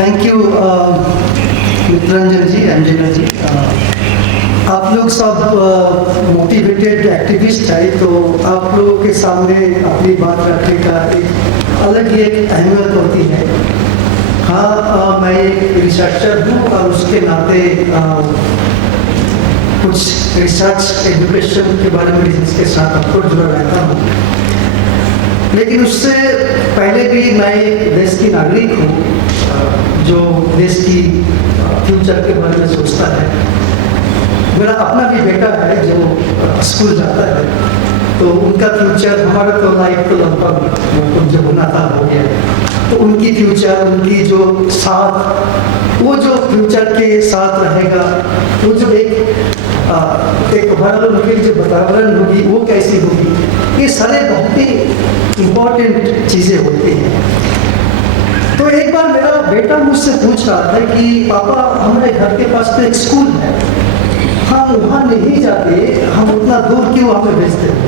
Thank you मित्रंजन जी, अंजना जी। आप लोग सब मोटिवेटेड एक्टिविस्ट है, तो आप लोगों के सामने अपनी बात रखने का एक अलग ही एक अहमियत होती है। हाँ, मैं एक रिसर्चर हूँ और उसके नाते कुछ रिसर्च एजुकेशन के बारे में इसके साथ आपको जुड़ा रहता हूँ, लेकिन उससे पहले भी मैं एक देश की नागरिक हूँ जो देश की फ्यूचर के बारे में सोचता है। मेरा अपना भी बेटा है जो स्कूल जाता है, तो उनका फ्यूचर, हमारा तो लाइफ तो लगभग जब होना था हो गया, तो उनकी फ्यूचर, उनकी जो साथ, वो जो फ्यूचर के साथ रहेगा, वो जो एक उनकी जो वातावरण होगी वो कैसी होगी, ये सारे बहुत ही इम्पोर्टेंट चीज़ें होती हैं। तो एक बार मेरा बेटा मुझसे पूछ रहा था कि पापा, हमारे घर के पास तो एक स्कूल है, हम वहाँ नहीं जाते, हम उतना दूर क्यों हमें भेजते हैं?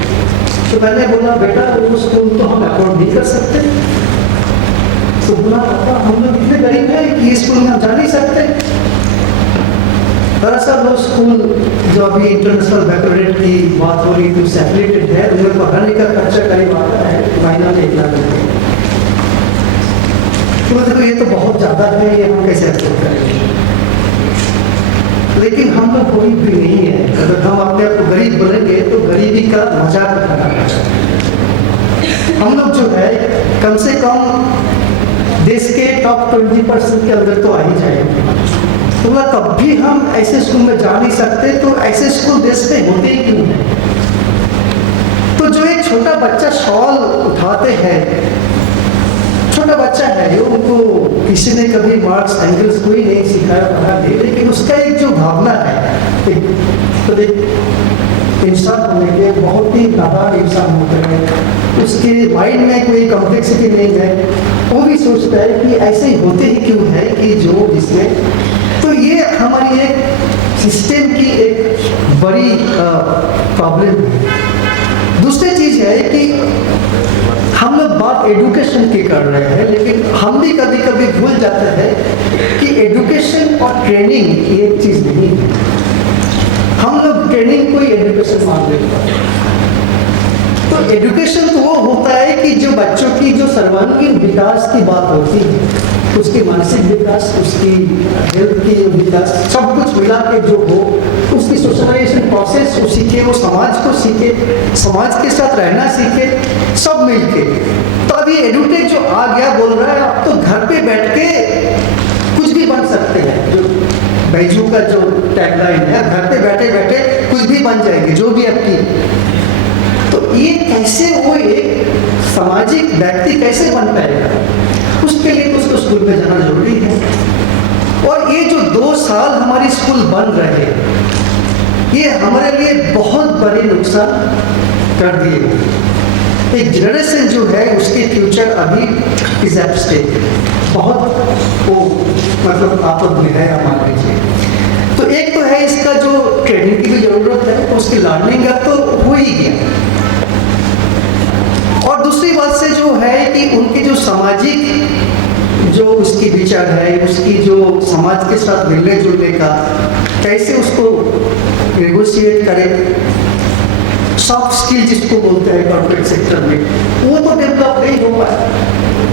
तो मैंने बोला, बेटा वो स्कूल तो हम अफोर्ड नहीं कर सकते। तो बोला, पापा हम लोग इतने गरीब हैं कि ये स्कूल में हम जा नहीं सकते। दरअसल वो स्कूल जो अभी इंटरनेशनल बैकवर्ड की बात हो रही थी उससे एफिलिएटेड है, उन्हें पढ़ाने का खर्चा करीब आता है महीना में 1 लाख रुपये। तो मतलब ये तो बहुत ज़्यादा है, ये हम कैसे अफोर्ड करेंगे? लेकिन हम लोग गरीब भी नहीं है। अगर हम अपने आप को गरीब बोलेंगे तो गरीबी का मजाक उठाना चाहिए। हम लोग जो है कम से कम देश के टॉप 20% के अंदर तो आ ही जाएंगे। तो तब भी हम ऐसे स्कूल में जा नहीं सकते, तो ऐसे स्कूल देश में होते ही क्यों हैं? तो जो एक छोटा बच्चा शॉल उठाते हैं, छोटा बच्चा है, ये उनको किसी ने कभी मार्क्स एंगल्स कोई नहीं सिखाया, पढ़ा नहीं, लेकिन उसका एक जो भावना है, तो एक इंसान होने के बहुत ही नादान इंसान होते हैं, उसके माइंड में कोई कॉम्प्लेक्सिटी नहीं है, वो भी सोचता है कि ऐसे ही होते ही क्यों है कि जो जिसमें। तो ये हमारी एक सिस्टम की एक बड़ी प्रॉब्लम है। दूसरी चीज़ है कि हम लोग बात एजुकेशन की कर रहे हैं, लेकिन हम भी कभी कभी भूल जाते हैं कि एजुकेशन और ट्रेनिंग एक चीज़ नहीं है। हम लोग ट्रेनिंग को ही एजुकेशन मान लेते हैं। तो एजुकेशन तो वो होता है कि जो बच्चों की जो सर्वांगीण विकास की बात होती है, उसकी मानसिक विकास, उसकी हेल्थ की जो विकास, सब कुछ मिला के जो हो, उसकी सोशलाइजेशन प्रोसेस वो सीखे, वो समाज को सीखे, समाज के साथ रहना सीखे, सब मिलके। तो अभी एडुटेक जो आ गया बोल रहा है, आप तो घर पे बैठ के कुछ भी बन सकते हैं। जो बैजू का जो टैगलाइन है, घर पे बैठे बैठे कुछ भी बन जाएंगे, जो भी आपकी। तो ये कैसे वो एक सामाजिक व्यक्ति कैसे बन पाएगा? उसके लिए तो उसको स्कूल में जाना जरूरी है। और ये जो 2 साल हमारी स्कूल बंद रहे, ये हमारे लिए बहुत बड़ी नुकसान कर दिए। एक जनरेशन जो है उसके फ्यूचर अभी इज एट स्टेक, बहुत वो मतलब आपद में है हमारे लिए। तो एक तो है इसका जो ट्रेनिंग की भी जरूरत है, उसकी लर्निंग अब तो हो ही गया। और दूसरी बात से जो है कि उनके जो सामाजिक जो उसकी विचार है, उसकी जो समाज के साथ मिलने जुलने का, कैसे उसको नेगोशिएट करें, सॉफ्ट स्किल जिसको बोलते हैं कॉर्पोरेट सेक्टर में, वो तो डेवलप नहीं हो पाया।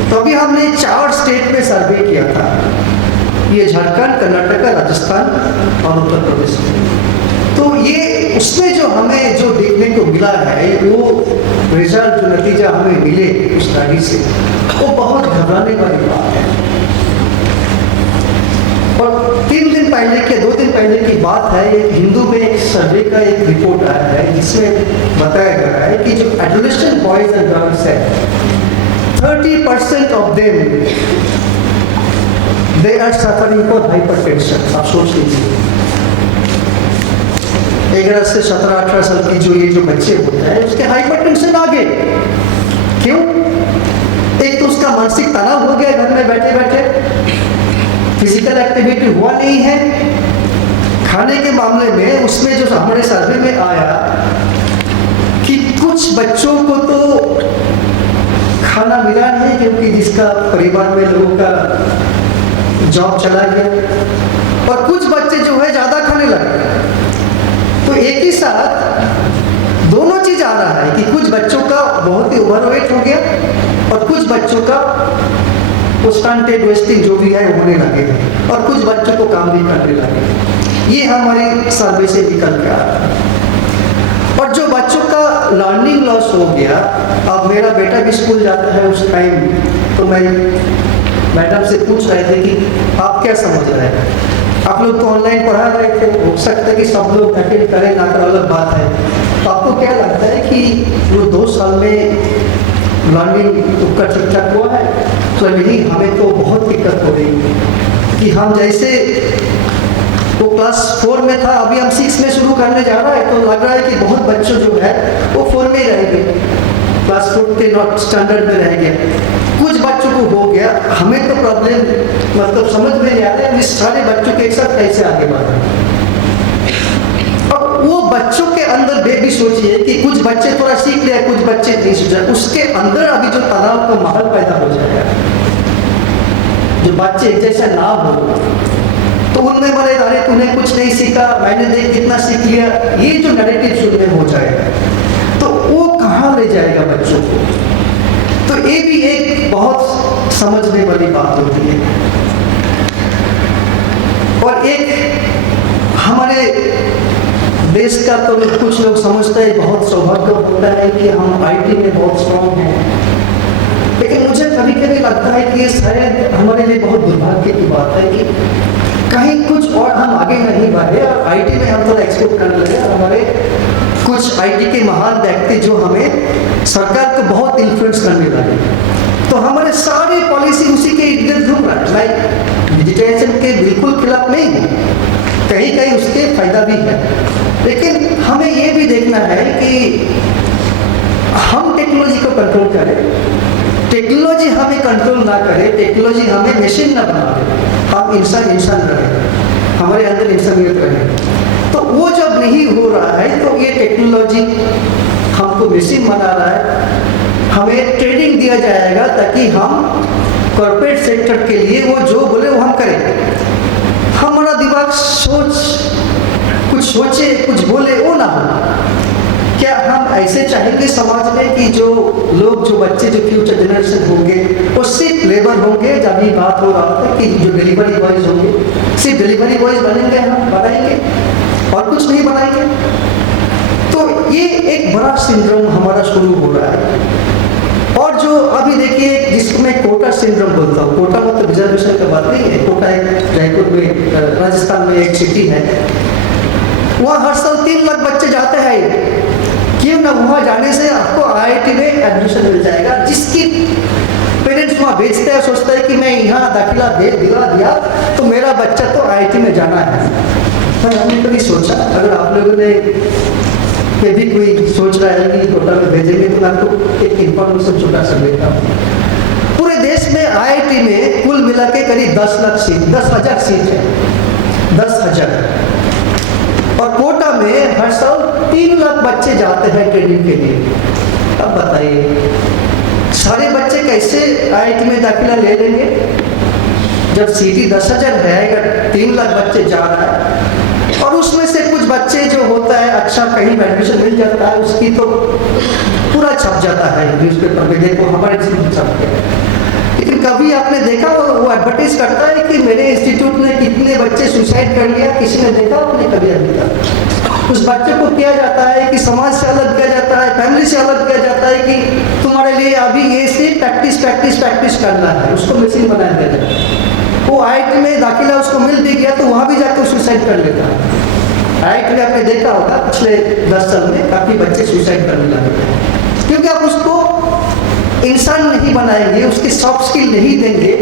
तो अभी हमने 4 स्टेट में सर्वे किया था, ये झारखंड, कर्नाटक, राजस्थान और उत्तर प्रदेश में। तो ये उसमें जो हमें जो देखने को मिला है, वो रिजल्ट जो नतीजा हमें मिले उस स्टडी से, वो बहुत घबराने वाली बात है। और 3 दिन पहले के 2 दिन पहले की बात है, एक हिंदू में एक सर्वे का एक रिपोर्ट आया है जिसमें बताया गया है कि जो एडोलेसेंट बॉयज एंड गर्ल्स है, 30% of them they are suffering for hypertension. आप सोच लीजिए, 11 से 17-18 साल की जो ये जो बच्चे होते हैं, उसके हाइपरटेंशन आ गए। क्यों? एक तो उसका मानसिक तनाव हो गया, घर में बैठे बैठे फिजिकल एक्टिविटी हुआ नहीं है। खाने के मामले में उसमें जो हमारे सर्वे में आया कि कुछ बच्चों को तो खाना मिला नहीं, क्योंकि जिसका परिवार में लोगों का जॉब चला गया और कुछ बच्चे जो है ज़्यादा खाने लगे। तो एक ही साथ दोनों चीज़ आ रहा है कि कुछ बच्चों का बहुत ही ओवरवेट हो गया और कुछ बच्चों का वो स्टंटेड वेस्टिंग जो भी है होने लगे और कुछ बच्चों को काम भी करने लगे। ये हमारे सर्वे से निकल के आ रहा है। और जो बच्चों का लर्निंग लॉस हो गया, अब मेरा बेटा भी स्कूल जाता है उस टाइम, तो मैं मैडम से पूछ रहे थे कि आप क्या समझ रहे हैं। आप लोग तो ऑनलाइन पढ़ा रहे थे, हो सकता है कि सब लोग अटेंड करें ना कर, अलग बात है। तो आपको क्या लगता है कि वो 2 साल में लर्निंग उसका ठीक ठाक हुआ है? तो नहीं, हमें तो बहुत दिक्कत हो रही कि हम जैसे वो क्लास 4 में था, अभी हम 6 में शुरू करने जा रहा है, तो लग रहा है कि बहुत बच्चों जो है वो 4 में रह गए, क्लास 4 के नॉट स्टैंडर्ड में रह गए। कुछ बच्चों को हो गया, हमें तो प्रॉब्लम मतलब समझ में नहीं आ रहा है इस सारे बच्चों के एक साथ कैसे आगे बढ़े। अब वो बच्चों के अंदर भी सोचिए कि कुछ बच्चे थोड़ा सीख रहे, कुछ बच्चे नहीं सीख रहे, उसके अंदर अभी जो तनाव का माहौल पैदा हो जाएगा, जो बच्चे एक जैसा ना हो तो उनमें बोले अरे तूने कुछ नहीं सीखा, मैंने देख कितना सीख लिया, ये जो नैरेटिव सुनने हो जाएगा तो वो कहाँ ले जाएगा बच्चों को। तो ये भी एक बहुत समझने वाली बात होती है। और एक हमारे देश का तो कुछ लोग समझते हैं बहुत सौभाग्य होता है कि हम आईटी में बहुत स्ट्रॉन्ग हैं, लेकिन मुझे कभी कभी लगता है कि ये शायद हमारे लिए बहुत दुर्भाग्य की बात है कि कहीं कुछ और हम आगे नहीं बढ़े और आईटी में हम थोड़ा एक्सपोर्ट करने लगे और हमारे कुछ आईटी के महान व्यक्ति जो हमें सरकार को बहुत इन्फ्लुएंस करने लगे, तो हमारे सारे पॉलिसी उसी के इर्द गिर्द घूम रहा है। मैं डिजिटाइजेशन के बिल्कुल खिलाफ नहीं हूँ, कहीं कहीं उसके फायदा भी है, लेकिन हमें ये भी देखना है कि हम टेक्नोलॉजी को कंट्रोल करें, टेक्नोलॉजी हमें कंट्रोल ना करे, टेक्नोलॉजी हमें मशीन ना बना दे, हम इंसान रहे, हमारे अंदर इंसानियत रहे। तो वो जब नहीं हो रहा है तो ये टेक्नोलॉजी हमको मशीन बना रहा है, हमें ट्रेनिंग दिया जाएगा ताकि हम कॉर्पोरेट सेक्टर के लिए वो जो बोले वो हम करें। हमारा दिमाग कुछ सोचे कुछ बोले वो ना हो। क्या हम ऐसे चाहेंगे समाज में कि जो लोग जो बच्चे जो फ्यूचर जनरेशन होंगे वो सिर्फ लेबर होंगे? जब ये बात हो रहा था कि जो डिलीवरी बॉयज होंगे सिर्फ डिलीवरी बॉयज बनेंगे, हम बनाएंगे और कुछ नहीं बनाएंगे। तो ये एक बड़ा सिंड्रोम हमारा शुरू हो रहा है। और जो अभी देखिए जिसको मैं कोटा सिंड्रोम बोलता हूँ, कोटा मतलब रिजर्वेशन का बात नहीं है, कोटा एक जयपुर में राजस्थान में एक सिटी है, वहाँ हर साल 3 लाख बच्चे जाते हैं। क्यों ना वहाँ जाने से आपको आईआईटी में एडमिशन मिल जाएगा, जिसकी पेरेंट्स वहाँ भेजते हैं, सोचता है कि मैं यहाँ दाखिला दिला दिया तो मेरा बच्चा तो आईआईटी में जाना है। पर हमने कभी सोचा, अगर आप लोगों ने ये भी कोई सोच रहा है कि कोटा में भेजेंगे तो मैं आपको एक इंफॉर्मेशन छोटा सा देता हूँ। पूरे देश में आईआईटी में कुल मिला के करीब 10 लाख सीट, 10,000 सीट है, 10,000। और कोटा में हर साल 3 लाख बच्चे जाते हैं ट्रेनिंग के लिए। अब बताइए सारे बच्चे कैसे आईआईटी में दाखिला ले लेंगे जब सीटी 10,000 है, अगर 3 लाख बच्चे जा रहा है और उसमें से कुछ बच्चे जो होता है अच्छा कहीं एडमिशन मिल जाता है, उसकी तो पूरा छप जाता है न्यूज़पेपर में, देखो हमारे छप गया। लेकिन कभी आपने देखा वो एडवर्टाइज करता है कि मेरे इंस्टीट्यूट ने कितने बच्चे सुसाइड कर लिया? किसी ने देखा आपने कभी अभी तक? उस बच्चे को किया जाता है कि समाज से अलग किया जाता है, फैमिली से अलग किया जाता है कि तुम्हारे लिए अभी ये से प्रैक्टिस करना है, उसको मशीन बनाया दिया जाता है। वो आईआईटी में दाखिला उसको मिल भी गया तो वहाँ भी जाकर सुसाइड कर लेता है। आईआईटी में आपने देखा होगा पिछले 10 साल में काफ़ी बच्चे सुसाइड करने लगे, क्योंकि आप उसको इंसान नहीं बनाएंगे, उसकी सॉफ्ट स्किल नहीं देंगे,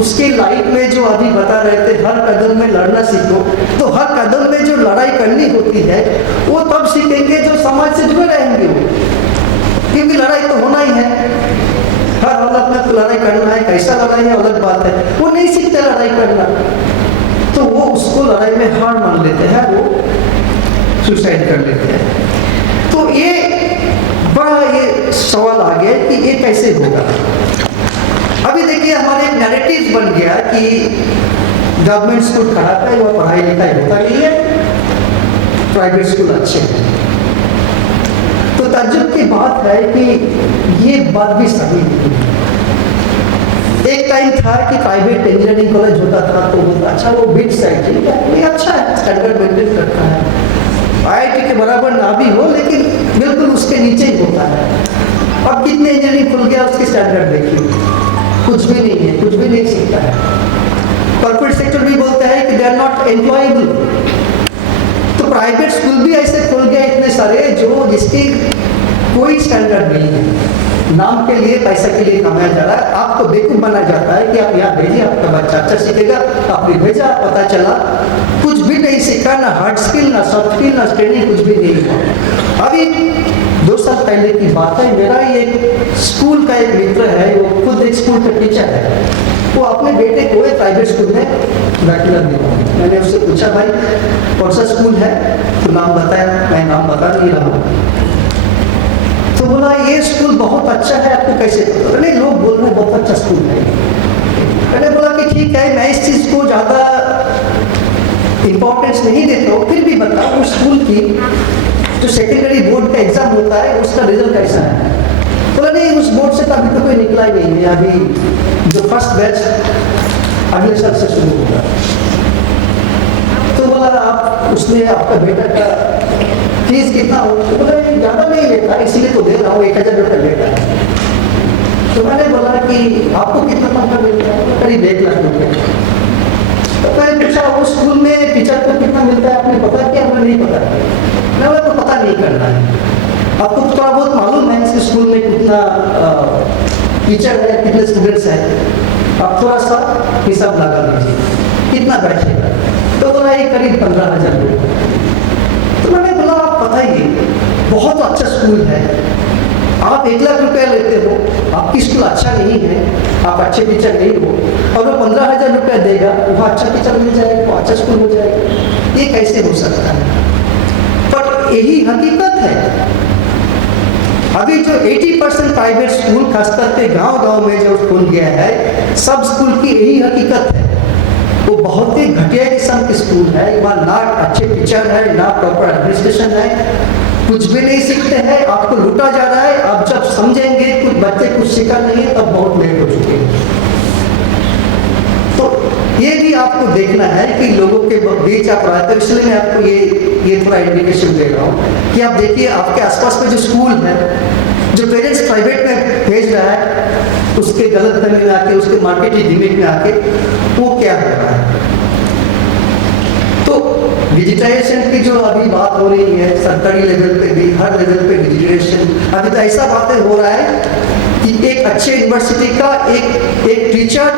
उसके लाइफ में जो अभी बता रहे थे हर कदम में लड़ना सीखो, तो हर कदम में जो लड़ाई करनी होती है वो तब सीखेंगे जो समाज से जुड़े रहेंगे वो, क्योंकि लड़ाई तो होना ही है, हर हालत में तो लड़ाई करना है। कैसा लड़ाई है अलग बात है, वो नहीं सीखते लड़ाई करना, तो वो उसको लड़ाई में हार मान लेते हैं, वो सुसाइड कर लेते हैं। तो ये बड़ा ये सवाल आ गया कि ये कैसे होगा। अभी देखिए हमारे एक नैरेटिव बन गया कि गवर्नमेंट स्कूल खराब है, वह पढ़ाई लिखाई होता नहीं है, प्राइवेट स्कूल अच्छे हैं। तो ताज्जुब की बात है कि ये बात भी सही नहीं। एक टाइम था कि प्राइवेट इंजीनियरिंग कॉलेज होता था तो बोलता अच्छा वो बिट साइड ठीक है, ये अच्छा है, स्टैंडर्ड मेंटेन करता है, IIT के बराबर ना भी हो लेकिन बिल्कुल उसके नीचे ही होता है। अब कितने इंजीनियरिंग खुल गया, उसके स्टैंडर्ड देखिए, कुछ भी नहीं है, कुछ भी नहीं सीखता है। कॉर्पोरेट सेक्टर भी बोलता है कि दे आर नॉट एम्प्लॉयबल। तो प्राइवेट स्कूल भी ऐसे खुल गए इतने सारे जो जिसकी कोई स्टैंडर्ड नहीं है, नाम के लिए पैसा के लिए कमाया जा रहा है। आपको बेवकूफ बनाया जाता है कि आप यहाँ भेजिए, आपका बच्चा अच्छा सीखेगा, आपने भेजा, पता चला कुछ भी नहीं सीखा, ना हार्ड स्किल, ना सॉफ्ट स्किल, ना ट्रेनिंग, कुछ भी नहीं हुआ। अभी 2 साल पहले की बात है, मेरा ये स्कूल का एक मित्र है, वो खुद एक स्कूल का टीचर है, वो अपने बेटे को एक प्राइवेट स्कूल में दाखिला दिया। मैंने उससे पूछा भाई कौन सा स्कूल है, तो नाम बताया, मैं नाम बता नहीं रहा हूँ। तो बोला ये स्कूल बहुत अच्छा है, आपको कैसे पता? नहीं, लोग बोल रहे हैं बहुत अच्छा स्कूल है। मैंने बोला कि ठीक है, मैं इस चीज़ को ज़्यादा इम्पोर्टेंस नहीं देता हूँ, फिर भी बताओ उस स्कूल की जो सेकेंडरी बोर्ड का एग्जाम होता है उसका रिजल्ट कैसा है? बोला नहीं, उस बोर्ड से तो अभी तो कोई निकला ही नहीं है, अभी जो फर्स्ट बैच अगले साल से शुरू होगा। तो बोला आप उसमें आपका बेटा का फीस कितना हो? तो बोला ज़्यादा नहीं लेता, इसीलिए तो दे रहा हूँ, 1000 रुपये लेता है। तो मैंने बोला कि आपको कितना तनख्वाह मिलता है? करीब 1 लाख रुपये। तो मैंने पूछा उस स्कूल में टीचर को कितना मिलता है, आपने पता किया? हमें नहीं पता। मैं बोला तो पता नहीं करना है, आपको थोड़ा बहुत मालूम है इस स्कूल में कितना टीचर है, कितने स्टूडेंट्स हैं, आप थोड़ा सा हिसाब लगा लीजिए कितना बैठेगा। तो बोला ये करीब 15,000 रुपये। तो मैंने बोला आप बताइए, बहुत अच्छा स्कूल है, आप 1 लाख रुपया लेते हो, आपकी स्कूल अच्छा नहीं है, आप अच्छे टीचर नहीं हो, और वो 15,000 रुपया देगा, वहाँ अच्छा टीचर मिल जाएगा, वो अच्छा स्कूल हो जाएगा, ये कैसे हो सकता है? पर यही हकीकत है। अभी जो 80% प्राइवेट स्कूल खास करके गांव-गांव में जो खुल गया है, सब स्कूल की यही हकीकत है। वो बहुत ही घटिया किस्म के स्कूल है, वहाँ ना अच्छे टीचर है, ना प्रॉपर एडमिनिस्ट्रेशन है, कुछ भी नहीं सीखते हैं, आपको लूटा जा रहा है। आप जब समझेंगे कुछ बच्चे कुछ सीखा नहीं है तब बहुत लेट हो चुके हैं। तो ये भी आपको देखना है कि लोगों के बीच आप रहा है, तो इसलिए मैं आपको ये थोड़ा इंडिकेशन दे रहा हूँ कि आप देखिए आपके आसपास में जो स्कूल है, जो पेरेंट्स प्राइवेट में भेज रहा है, उसके गलत फहमी में आके, उसके मार्केटिंग दिमाग में आके वो क्या हो रहा है। तो डिजिटाइजेशन की जो अभी बात हो रही है सरकारी लेवल पे भी, हर लेवल पे डिजिटाइजेशन, अभी तो ऐसा बातें हो रहा है कि एक अच्छे यूनिवर्सिटी का एक टीचर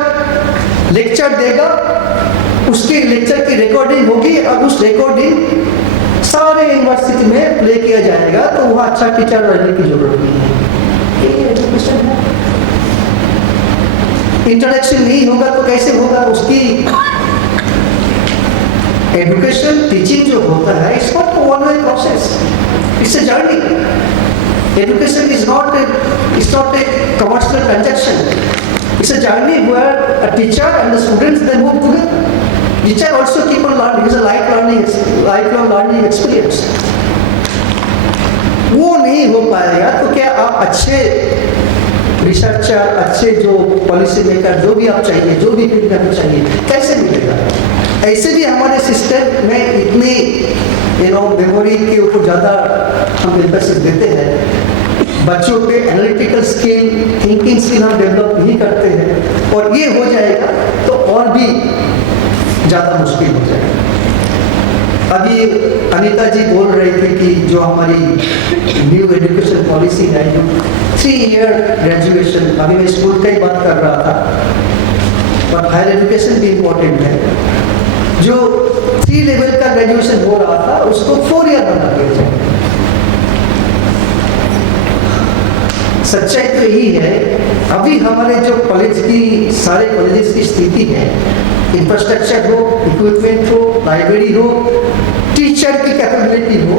लेक्चर देगा, उसके लेक्चर की रिकॉर्डिंग होगी, अब उस रिकॉर्डिंग सारे यूनिवर्सिटी में प्ले किया जाएगा, तो वहाँ अच्छा टीचर रहने की जरूरत नहीं है। ये एजुकेशन है। इंट्रोडक्शन नहीं होगा तो कैसे होगा? उसकी एजुकेशन टीचिंग जो होता है, it's not one way process, it's a journey. Education is not a commercial transaction, it's a journey where a teacher and the students they move together. Teacher also keep on learning, it's a lifelong learning experience. वो नहीं हो पाएगा तो क्या आप अच्छे researcher, अच्छे जो पॉलिसी मेकर, जो भी आप चाहिए, जो भी फील्ड में चाहिए, कैसे मिलेगा? ऐसे भी हमारे सिस्टम में इतनी मेमोरी के ऊपर ज़्यादा हम एम्फेसिस देते हैं, बच्चों पे एनालिटिकल स्किल, थिंकिंग स्किल हम डेवलप नहीं करते हैं, और ये हो जाएगा तो और भी ज़्यादा मुश्किल हो जाएगा। अभी अनीता जी बोल रहे थे कि जो हमारी न्यू एजुकेशन पॉलिसी है, जो 3 ईयर ग्रेजुएशन, अभी मैं स्कूल का ही बात कर रहा था, पर हायर एजुकेशन भी इम्पोर्टेंट है, जो 3 लेवल का ग्रेजुएशन हो रहा था उसको 4 ईयर बना दिया जाए। सच्चाई तो यही है, अभी हमारे जो कॉलेज की, सारे कॉलेजेस की स्थिति है, इंफ्रास्ट्रक्चर हो, इक्विपमेंट हो, लाइब्रेरी हो, टीचर की कैपेबिलिटी हो,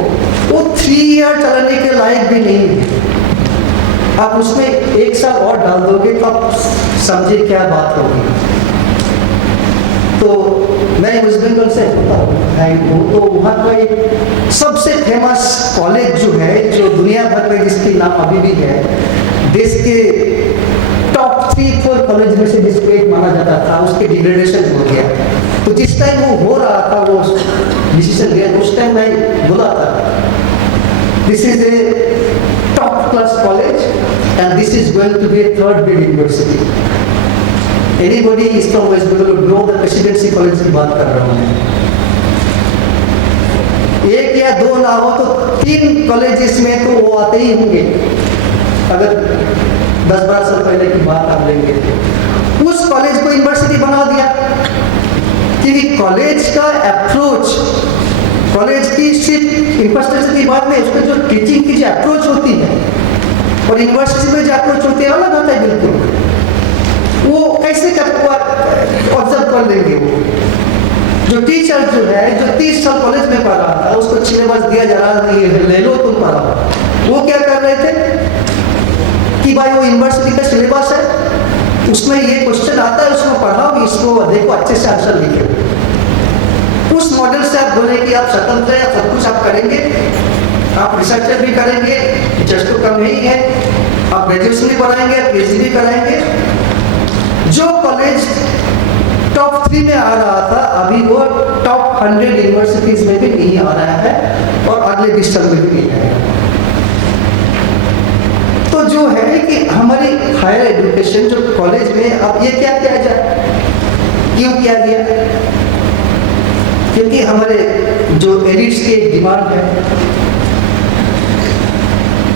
वो 3 ईयर चलाने के लायक भी नहीं है। आप उसमें एक साल और डाल दोगे तो आप समझे क्या बात होगी। तो मैं वेस्ट बंगाल से हूँ, तो वहाँ का एक सबसे फेमस कॉलेज जो है, जो दुनिया भर में जिसकी नाम अभी भी है, देश के टॉप 3-4 कॉलेज में से जिसको एक माना जाता था, उसके डिग्रेडेशन हो गया। तो जिस टाइम वो हो रहा था, वो डिसीजन लिया, उस टाइम मैं बोला था this is a top class college and this is going to be a third grade university. Anybody is from West Bengal would know the Presidency College की बात कर रहा हूँ मैं। एक या दो ना हो तो 3 कॉलेजेस में तो वो आते ही होंगे, अगर 10-12 साल पहले की बात आप लेंगे तो। उस कॉलेज को यूनिवर्सिटी बना दिया क्योंकि कॉलेज का अप्रोच, कॉलेज की सिर्फ इंफ्रास्ट्रक्चर की बात नहीं, उसमें जो टीचिंग की जो अप्रोच होती है और यूनिवर्सिटी में जो अप्रोच होती है अलग होता है बिल्कुल। वो कैसे ऑब्जर्व कर लेंगे? वो जो टीचर जो है, जो 30 साल कॉलेज में पढ़ा था, उसको सिलेबस दिया जा रहा नहीं है, ले लो तुम पढ़ा, वो क्या कर रहे थे कि भाई वो यूनिवर्सिटी का सिलेबस है, उसमें ये क्वेश्चन आता है, उसको पढ़ाओ, इसको देखो अच्छे से आंसर लिखे। उस मॉडल से आप बोले कि आप स्वतंत्र हैं, सब कुछ आप करेंगे, आप रिसर्चर भी करेंगे, टीचर्स तो कम नहीं है, आप ग्रेजुएशन भी पढ़ाएंगे, PhD भी कराएंगे। जो कॉलेज टॉप 3 में आ रहा था, अभी वो टॉप 100 यूनिवर्सिटीज में भी नहीं आ रहा है और अगले 20 साल में भी नहीं आएगा। तो जो है कि हमारी हायर एजुकेशन जो कॉलेज में, अब ये क्या किया जाए, क्यों किया गया? क्योंकि हमारे जो एलिट्स की एक डिमांड है,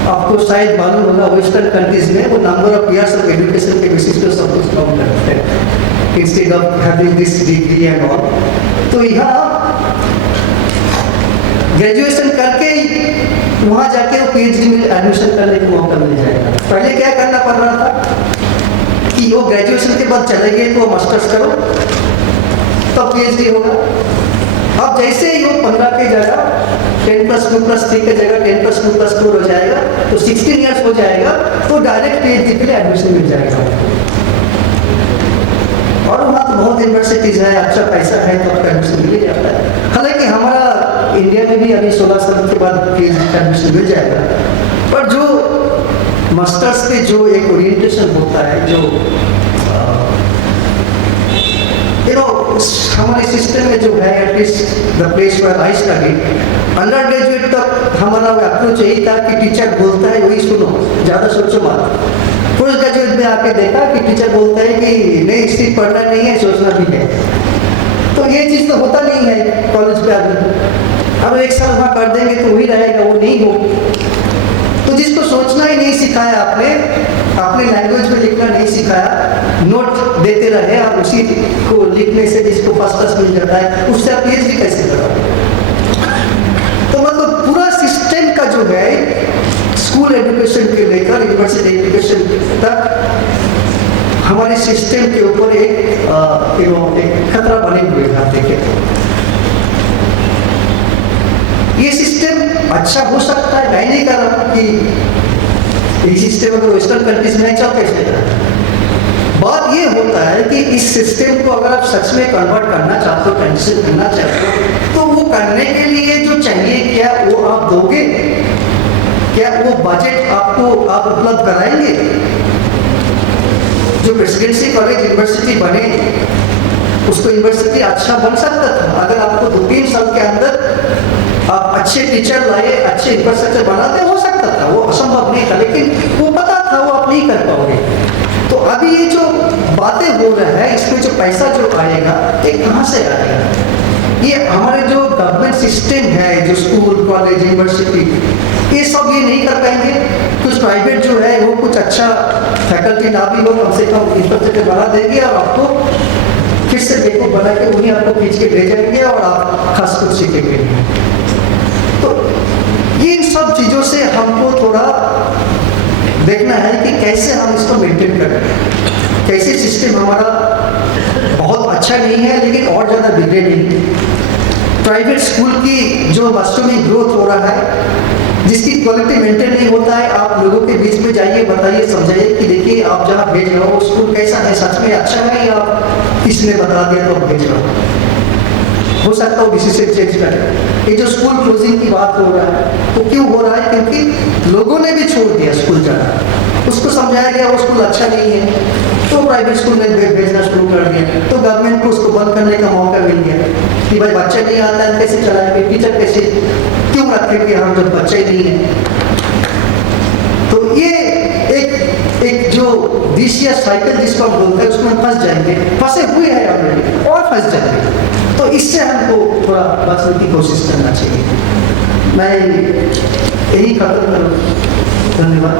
आपको शायद मालूम होगा वेस्टर्न कंट्रीज में वो number of years of education के बेसिस पे सब कुछ काउंट करते हैं instead of having this degree and all. तो यहाँ ग्रेजुएशन करके वहाँ जाके वो PhD में एडमिशन करने को मौका मिल जाएगा। पहले क्या करना पड़ रहा था कि वो ग्रेजुएशन के बाद चले गए तो मास्टर्स करो तब PhD होगा। अब जैसे ही वो 15 की जगह 10+2+3 की जगह 10+2+4 हो जाएगा, तो 16 इयर्स हो जाएगा, तो डायरेक्ट PhD के लिए एडमिशन मिल जाएगा। और वहाँ तो बहुत यूनिवर्सिटीज है, अच्छा पैसा है तो आपका एडमिशन मिल जाता है। हालांकि हमारा इंडिया में भी अभी 16 साल के बाद PhD का एडमिशन मिल जाएगा, पर जो मास्टर्स पे जो एक ओरिएंटेशन होता है, जो हमारे सिस्टम में जो है, at least the place where I study, undergraduate तक हमारा अप्रोच यही था कि टीचर बोलता है वही सुनो, ज़्यादा सोचो मत। पोस्ट ग्रेजुएट में आके देखा कि टीचर बोलता है कि नहीं सिर्फ पढ़ना नहीं है, सोचना भी है। तो ये चीज़ तो होता नहीं है कॉलेज पे आदमी। अब 1 साल वहाँ कर देंगे तो वही रहेगा, वो नहीं हो। तो जिसको सोचना ही नहीं सिखाया आपने, अपने लैंग्वेज में लिखना नहीं सिखाया, नोट देते रहे आप, उसी को लिखने से जिसको फर्स्ट मिल जाता है, उससे आप PhD कैसे करोगे? तो मतलब पूरा सिस्टम का जो है, स्कूल एजुकेशन के लेकर यूनिवर्सिटी एजुकेशन तक हमारे सिस्टम के ऊपर एक खतरा बने हुए हैं। आप देखें ये सिस्टम अच्छा हो सकता है, मैं नहीं कर रहा कि ये सिस्टम अगर वेस्टर्न कंट्रीज में अच्छा कैसे करें। बात ये होता है कि इस सिस्टम को अगर आप सच में कन्वर्ट करना चाहते हो, ट्रांजिशन करना चाहते हो, तो वो करने के लिए जो चाहिए क्या वो आप दोगे? क्या वो बजट आपको आप उपलब्ध कराएंगे? जो प्रेसिडेंसी कॉलेज यूनिवर्सिटी बने, उसको यूनिवर्सिटी अच्छा बन सकता था अगर आपको 2-3 साल के अंदर आप अच्छे टीचर लाए, अच्छे इंफ्रास्ट्रक्चर बनाते, हो सकता था, वो असंभव नहीं था, लेकिन वो पता था वो आप नहीं कर पाओगे। तो अभी ये जो बातें हो रहा है, इसमें जो पैसा जो आएगा, ये कहाँ से आएगा? ये हमारे जो गवर्नमेंट सिस्टम है, जो स्कूल कॉलेज यूनिवर्सिटी, ये सब ये नहीं कर पाएंगे। कुछ प्राइवेट जो है वो कुछ अच्छा फैकल्टी ना भी हो, कम से कम इंफ्रास्ट्रक्चर बना देंगे और आपको फिर से बेवकूफ बना के उन्हीं आपको खींच के ले जाएंगे और आप खास कुछ सीखेंगे। तो इन सब चीज़ों से हमको थोड़ा देखना है कि कैसे हम इसको मेंटेन करें, कैसे सिस्टम हमारा बहुत अच्छा नहीं है लेकिन और ज़्यादा बिगड़े नहीं। प्राइवेट स्कूल की जो वास्तव में ग्रोथ हो रहा है, जिसकी क्वालिटी मेंटेन नहीं होता है, आप लोगों के बीच में जाइए, बताइए, समझाइए कि देखिए आप जहाँ भेज रहे हो स्कूल कैसा है, सच में अच्छा है या किसने बता दिया तो आप भेज रहे हो सकता हो किसी से चेंज करें। ये जो स्कूल क्लोजिंग की बात हो रहा है तो क्यों हो रहा है, क्योंकि लोगों ने भी छोड़ दिया स्कूल जाना, उसको समझाया गया वो स्कूल अच्छा नहीं है तो प्राइवेट स्कूल में भेजना शुरू कर दिया, तो गवर्नमेंट को उसको बंद करने का मौका मिल गया कि भाई बच्चा नहीं आता है कैसे चलाएंगे, टीचर कैसे क्यों रखेंगे हम जब बच्चे ही नहीं है। तो ये एक जो विशियस साइकिल जिसको हम बोलते हैं उसमें हम फंस जाएंगे, फंसे हुए हैं ऑलरेडी और फंस जाएंगे। तो इससे हमको थोड़ा बचने की कोशिश करना चाहिए। मैं यही खत्म करूँ, धन्यवाद।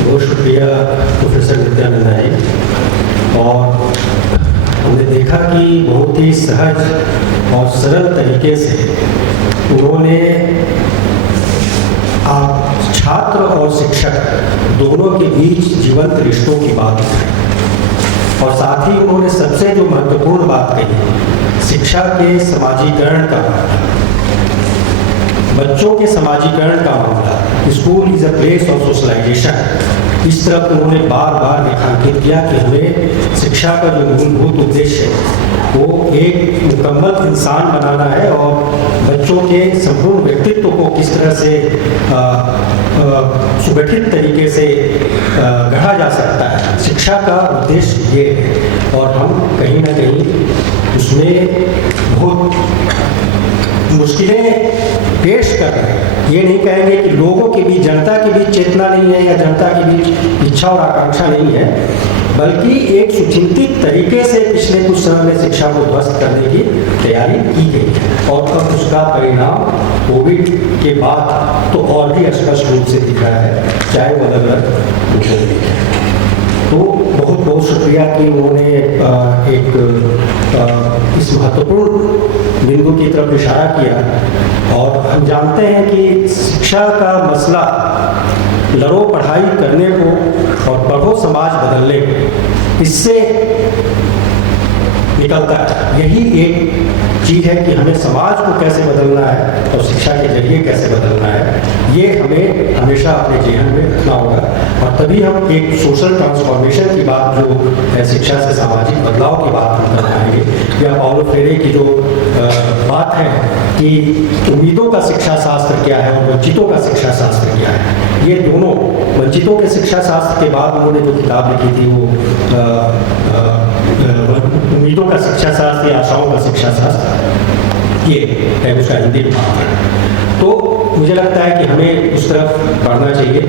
बहुत शुक्रिया प्रोफेसर नित्यानंद नायक। और हमने देखा कि बहुत ही सहज और सरल तरीके से उन्होंने छात्र और शिक्षक दोनों के बीच जीवंत रिश्तों की बात की और साथ ही उन्होंने सबसे जो महत्वपूर्ण बात कही शिक्षा के समाजीकरण का, बच्चों के समाजीकरण का मामला, school is a place of socialization, इस तरफ उन्होंने बार बार रेखांकित किया कि हमें शिक्षा का जो मूलभूत उद्देश्य है वो एक मुकम्मल इंसान बनाना है और बच्चों के संपूर्ण व्यक्तित्व को किस तरह से सुगठित तरीके से गढ़ा जा सकता है। शिक्षा का उद्देश्य ये है और हम कहीं ना कहीं उसमें बहुत मुश्किलें पेश कर रहे हैं। ये नहीं कहेंगे कि लोगों के बीच, जनता के बीच चेतना नहीं है या जनता के बीच इच्छा और आकांक्षा नहीं है, बल्कि एक सुचिंतित तरीके से पिछले कुछ समय में शिक्षा को ध्वस्त करने की तैयारी की गई है और अब उसका परिणाम कोविड के बाद तो और भी स्पष्ट रूप से दिख रहा है, चाहे वो अलग अलग रूपों में। तो बहुत बहुत शुक्रिया कि उन्होंने इस महत्वपूर्ण बिंदु की तरफ इशारा किया। और हम जानते हैं कि शिक्षा का मसला लड़ो पढ़ाई करने को और पढ़ो समाज बदलने को, इससे निकलता है। यही एक चीज़ है कि हमें समाज को कैसे बदलना है और शिक्षा के जरिए कैसे बदलना है, ये हमें हमेशा अपने जीवन में रखना होगा। और तभी हम एक सोशल ट्रांसफॉर्मेशन की बात, जो है शिक्षा से सामाजिक बदलाव की बात हम कर पाएंगे। या पाउलो फ्रेरे की जो बात है कि उम्मीदों का शिक्षा शास्त्र क्या है और वंचितों का शिक्षा शास्त्र क्या है, ये दोनों, वंचितों के शिक्षा शास्त्र के बाद उन्होंने जो किताब लिखी थी वो उम्मीदों का शिक्षा शास्त्र या आशाओं का शिक्षा शास्त्र, ये है उसका हिंदी भाग है। तो मुझे लगता है कि हमें उस तरफ बढ़ना चाहिए।